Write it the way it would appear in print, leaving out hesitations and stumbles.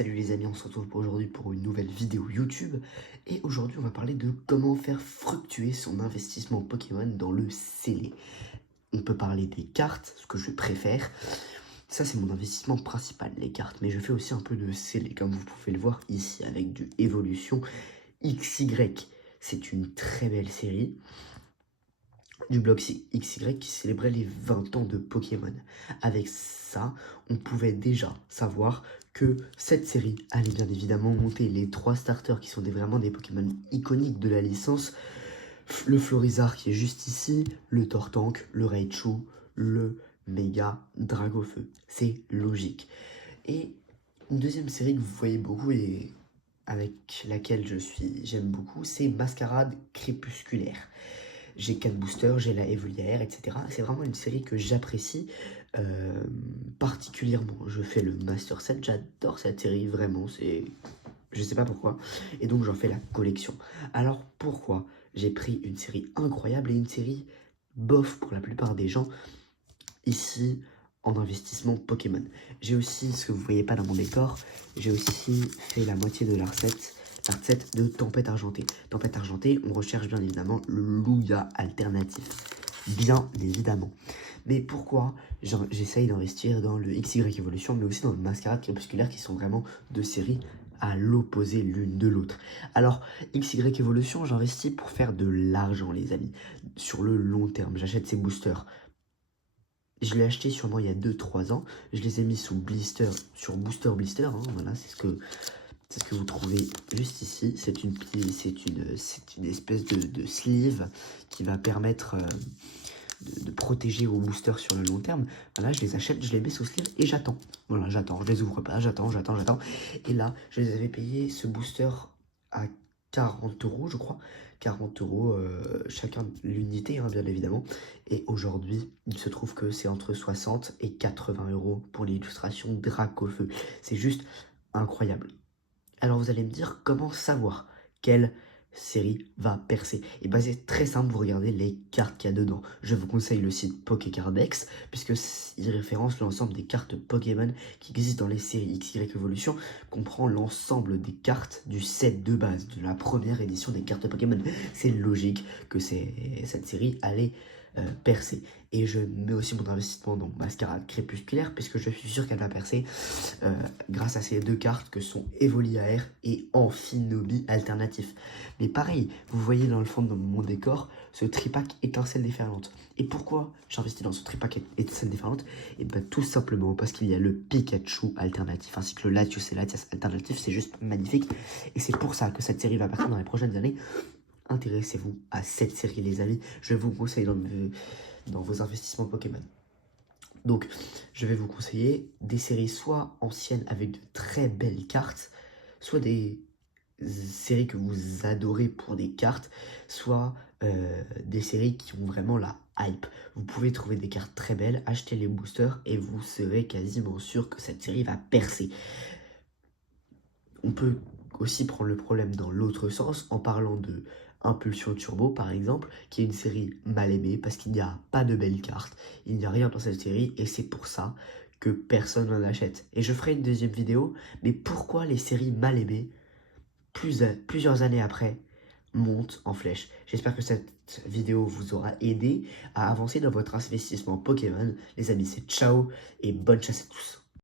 Salut les amis, on se retrouve pour aujourd'hui pour une nouvelle vidéo YouTube. Et aujourd'hui on va parler de comment faire fructuer son investissement Pokémon dans le scellé. On peut parler des cartes, ce que je préfère. Ça c'est mon investissement principal, les cartes. Mais je fais aussi un peu de scellé, comme vous pouvez le voir ici, avec du Évolution XY. C'est une très belle série du blog XY qui célébrait les 20 ans de Pokémon. Avec ça, on pouvait déjà savoir que cette série allait bien évidemment monter les 3 starters qui sont vraiment des Pokémon iconiques de la licence. Le Florizard qui est juste ici, le Tortank, le Raichu, le Mega Dragofeu. C'est logique. Et une deuxième série que vous voyez beaucoup et avec laquelle j'aime beaucoup, c'est Mascarade Crépusculaire. J'ai 4 boosters, j'ai la Evoliaire, etc. C'est vraiment une série que j'apprécie particulièrement. Je fais le Master Set, j'adore cette série, vraiment, je sais pas pourquoi. Et donc j'en fais la collection. Alors pourquoi j'ai pris une série incroyable et une série bof pour la plupart des gens ici en investissement Pokémon. J'ai aussi, ce que vous voyez pas dans mon décor, j'ai aussi fait la moitié de la recette de Tempête Argentée. Tempête Argentée, on recherche bien évidemment le Lugia alternatif. Bien évidemment. Mais pourquoi j'essaye d'investir dans le XY Evolution, mais aussi dans le Mascarade Crépusculaire, qui sont vraiment deux séries à l'opposé l'une de l'autre. Alors, XY Evolution, j'investis pour faire de l'argent, les amis. Sur le long terme, j'achète ces boosters. Je l'ai acheté sûrement il y a 2-3 ans. Je les ai mis sous blister, sur Booster Blister. Hein, voilà, c'est ce que vous trouvez juste ici. C'est une espèce de sleeve qui va permettre de protéger vos boosters sur le long terme. Voilà, je les achète, je les mets sous sleeve et j'attends. Voilà, j'attends. Je les ouvre pas, j'attends. Et là, je les avais payés ce booster à 40 €, je crois. 40 € chacun l'unité, hein, bien évidemment. Et aujourd'hui, il se trouve que c'est entre 60 et 80 € pour l'illustration Dracofeu. C'est juste incroyable. Alors vous allez me dire comment savoir quelle série va percer. Et bah c'est très simple, vous regardez les cartes qu'il y a dedans. Je vous conseille le site Pokécardex, puisque il référence l'ensemble des cartes Pokémon qui existent dans les séries XY Evolution, comprend l'ensemble des cartes du set de base, de la première édition des cartes Pokémon. C'est logique que cette série allait percer. Et je mets aussi mon investissement dans Mascarade Crépusculaire, puisque je suis sûr qu'elle va percer grâce à ces deux cartes que sont Evoliaire et Amphinobi alternatif. Mais pareil, vous voyez dans le fond de mon décor, ce tripack étincelle déferlante. Et pourquoi j'investis dans ce tripack étincelle déferlante? Et bien tout simplement parce qu'il y a le Pikachu alternatif, ainsi que le Latios et Latias alternatif, c'est juste magnifique. Et c'est pour ça que cette série va partir dans les prochaines années. Intéressez-vous à cette série les amis, je vous conseille dans vos investissements Pokémon. Donc, je vais vous conseiller des séries soit anciennes avec de très belles cartes, soit des séries que vous adorez pour des cartes, soit des séries qui ont vraiment la hype. Vous pouvez trouver des cartes très belles, acheter les boosters et vous serez quasiment sûr que cette série va percer. On peut aussi prendre le problème dans l'autre sens en parlant de Impulsion Turbo par exemple, qui est une série mal aimée parce qu'il n'y a pas de belles cartes, il n'y a rien dans cette série et c'est pour ça que personne n'en achète. Et je ferai une deuxième vidéo, mais pourquoi les séries mal aimées, plusieurs années après, montent en flèche. J'espère que cette vidéo vous aura aidé à avancer dans votre investissement Pokémon. Les amis, c'est ciao et bonne chasse à tous.